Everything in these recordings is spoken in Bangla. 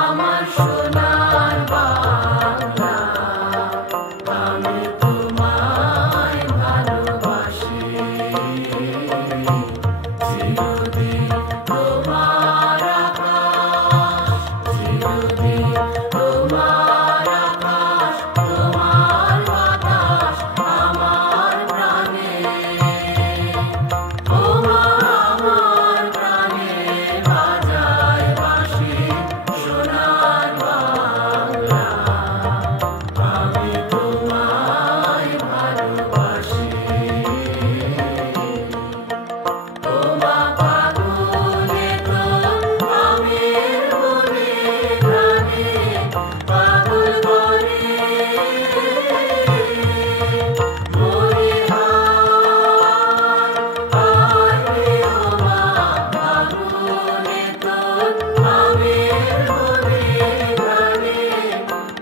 আমার সোনার বাংলা, আমি তোমায় ভালোবাসি। চিরদিন তোমার আকাশ, চিরদিন তোমার আকাশ, তোমার বাতাস আমার প্রাণে। ও মা, আমার প্রাণে বাজায় বাঁশি সোনার বাংলা, আমি তোমায় ভালোবাসি। ও মা, ফাগুনে তো আমের বনে ঘ্রাণে পাগল করে মরি হায় হায় রে। ও মা, ফাগুনে তো আমের বনে ঘ্রাণে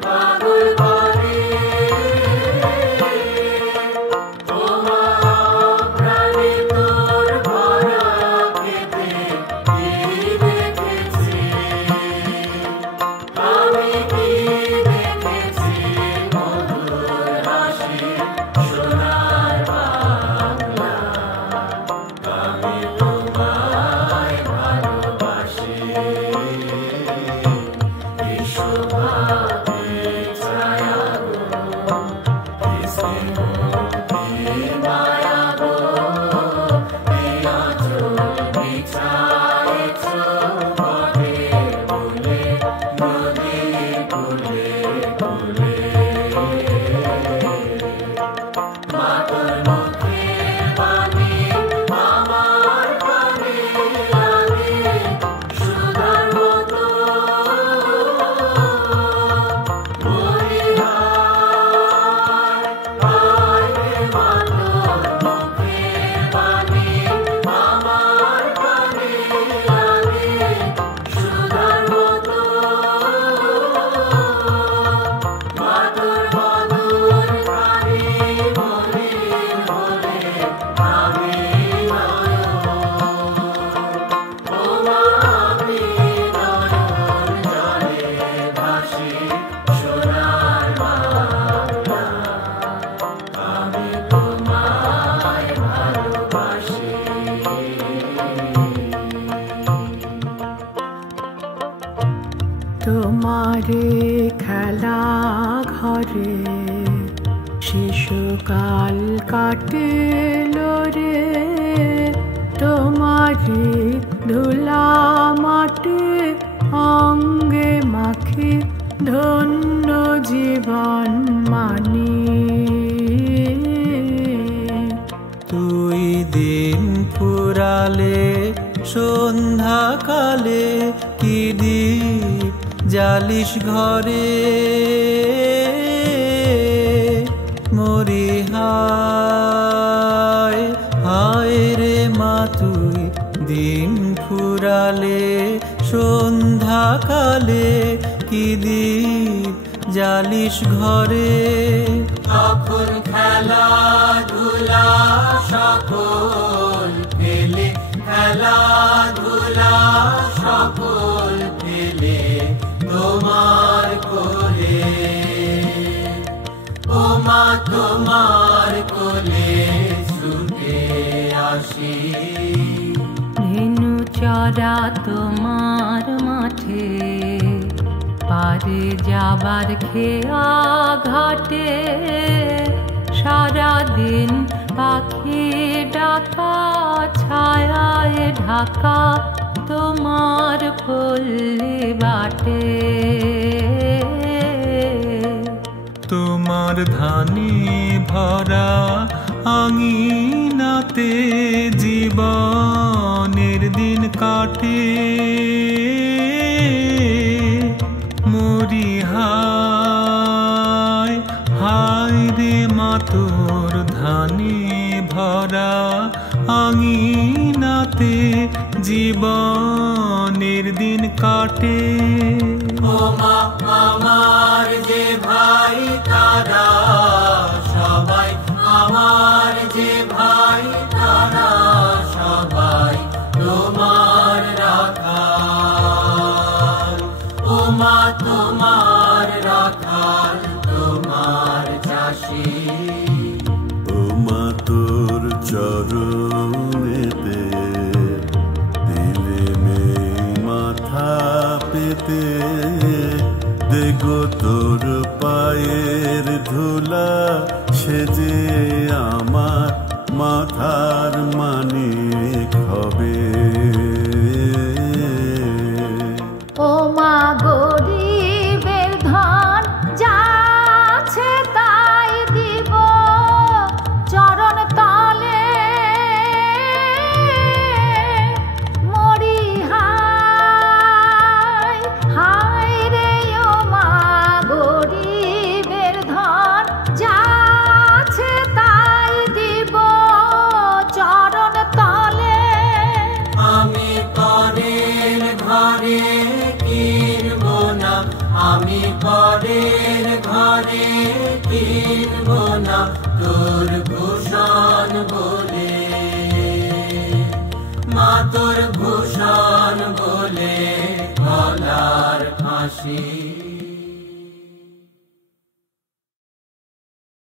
পাগল করে। ও মা, প্রাণে তোর ভরা খেতে কি দেখেছি, আমি কি দেখেছি মধুর হাসি সোনার বাংলা, আমি তোমায় ভালোবাসি। এই শোভার ছায়া গো, এই স্নেহ কি মায়া গো, এই আঁচল বিছায়েছ পথে ভুলে নদী কূলে কূলে। মা, তোর মুখের বাণী আমার কানে লাগে সুধার মতো। মরি হায় হায় রে। মা, তোর মুখের বাণী আমার কানে লাগে সুধার মতো। মা, তোর মধুর বাণী মলিন হলে আমি নয়ন। ও মা, আমি নয়ন জলে ভাসি সোনার বাংলা, আমি তোমায় ভালোবাসি। তোমারে খেলা ঘরে শিশুকাল কাটেল রে, তোমারে ধুলা মাটি অঙ্গে মাখে ধন্য জীবন মানি। তুই দিন ফুরালে সন্ধ্যাকালে কি দীপ জালিস ঘরে, মরি হায় হায় রে। মা, তুই দিন ফুরালে সন্ধ্যাকালে কি দীপ জালিস ঘরে। তখন খেলাধুলা সকল ফেলে, খেলাধুলা সকল ফেলে তোমার কোলে। ও মা, তোমার কোলে ছুটে আসি। ধেনু চরা তোমার মাঠে, পারে যাবার খেয়া ঘাটে, সারাদিন পাখি ডাকা ছায়ায় ঢাকা তোমার পল্লী বাটে। তোমার ধানে ভরা আঙিনাতে জীবনের দিন কাটে, মরি হায় হায় রে। মা, তোর ধানে ভরা আঙিনাতে জীবনের দিন কাটে। ও মা, আমার যে ভাই তারা সবাই, আমার যে ভাই তারা সবাই তোমার তোর পায়ের ধুলা সেজে আমার মাথার মানিক হবে। ও মা গরিবের ধন যা আছে তাই দিব চরণ তলে, মরি হায় হায় রে। ও মা গরিবের ধন যা আছে তাই দিব চরণ তলে। আমি পরের ঘরে কিনব না, আমি পরের ঘরে কিনব না তোর ভূষণ বলে, মা তোর ভূষণ বলে গলার ফাঁসি।